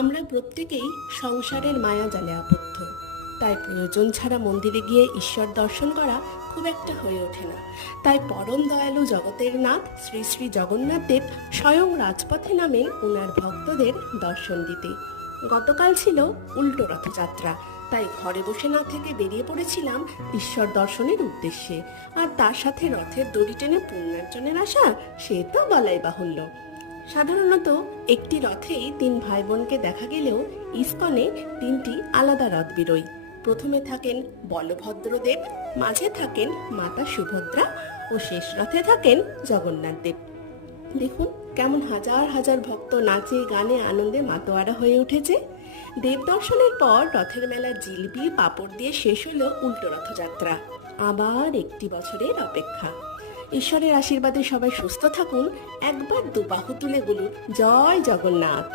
আমরা প্রত্যেকেই সংসারের মায়াজালে আবদ্ধ, তাই প্রয়োজন ছাড়া মন্দিরে গিয়ে ঈশ্বর দর্শন করা খুব একটা হয়ে ওঠে না। তাই পরম দয়ালু জগতের নাথ শ্রী শ্রী জগন্নাথ দেব স্বয়ং রাজপথে নামেন ওনার ভক্তদের দর্শন দিতে। গতকাল ছিল উল্টো রথযাত্রা, তাই ঘরে বসে না থেকে বেরিয়ে পড়েছিলাম ঈশ্বর দর্শনের উদ্দেশ্যে। আর তার সাথে রথের দড়ি টেনে পুণ্যার্জনের আশা, সে তো বলাই বাহুল্য। সাধারণত একটি রথেই 3 ভাই বোনকে দেখা গেলেও ইসকনে 3টি আলাদা রথ বেরোয়। প্রথমে থাকেন বলভদ্রদেব, মাঝে থাকেন মাতা সুভদ্রা ও শেষ রথে থাকেন জগন্নাথ দেব। দেখুন কেমন হাজার হাজার ভক্ত নাচে গানে আনন্দে মাতোয়ারা হয়ে উঠেছে। দেব দর্শনের পর রথের মেলার জিলিপি পাঁপড় দিয়ে শেষ হলো উল্টো রথযাত্রা। আবার একটি বছরের অপেক্ষা। ঈশ্বরের আশীর্বাদে সবাই সুস্থ থাকুন। একবার দুবাহু তুলে বলুন জয় জগন্নাথ।